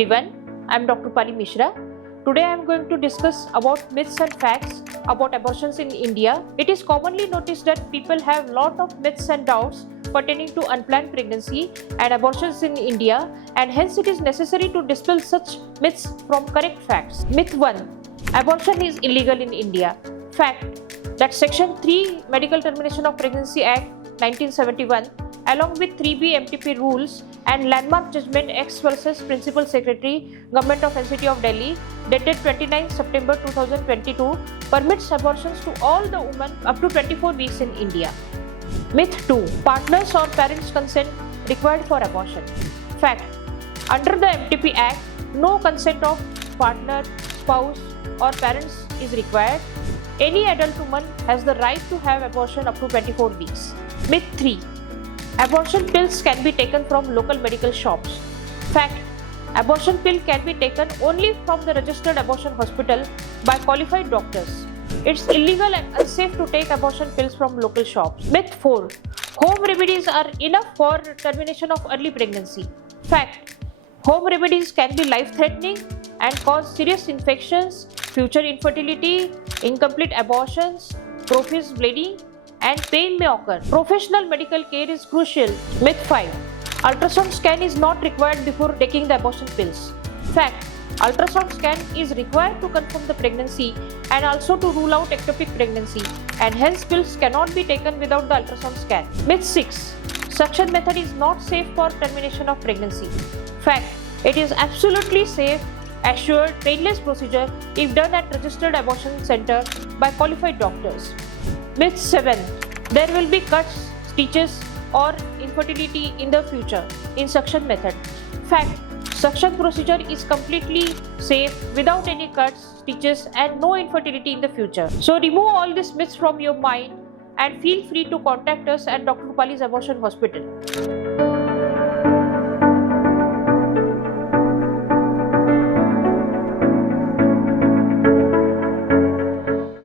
everyone, I am Dr. Pali Mishra. Today I am going to discuss about myths and facts about abortions in India. It is commonly noticed that people have lot of myths and doubts pertaining to unplanned pregnancy and abortions in India, and hence it is necessary to dispel such myths from correct facts. Myth 1. Abortion is illegal in India. Fact that Section 3 Medical Termination of Pregnancy Act 1971 along with 3B MTP rules and landmark judgment X versus Principal Secretary, Government of NCT of Delhi, dated 29 September 2022, permits abortions to all the women up to 24 weeks in India. Myth 2. Partners or parents' consent required for abortion. Fact. Under the MTP Act, no consent of partner, spouse or parents is required. Any adult woman has the right to have abortion up to 24 weeks. Myth 3. Abortion pills can be taken from local medical shops. Fact. Abortion pill can be taken only from the registered abortion hospital by qualified doctors. It's illegal and unsafe to take abortion pills from local shops. Myth 4. Home remedies are enough for termination of early pregnancy. Fact. Home remedies can be life-threatening and cause serious infections, future infertility, incomplete abortions, profuse bleeding, and pain may occur. Professional medical care is crucial. Myth 5. Ultrasound scan is not required before taking the abortion pills. Fact. Ultrasound scan is required to confirm the pregnancy and also to rule out ectopic pregnancy, and hence pills cannot be taken without the ultrasound scan. Myth 6. Suction method is not safe for termination of pregnancy. Fact. It is absolutely safe, assured, painless procedure if done at registered abortion center by qualified doctors. Myth 7. There will be cuts, stitches or infertility in the future in suction method. Fact. Suction procedure is completely safe without any cuts, stitches and no infertility in the future. So remove all these myths from your mind and feel free to contact us at Dr. Pali's Abortion Hospital.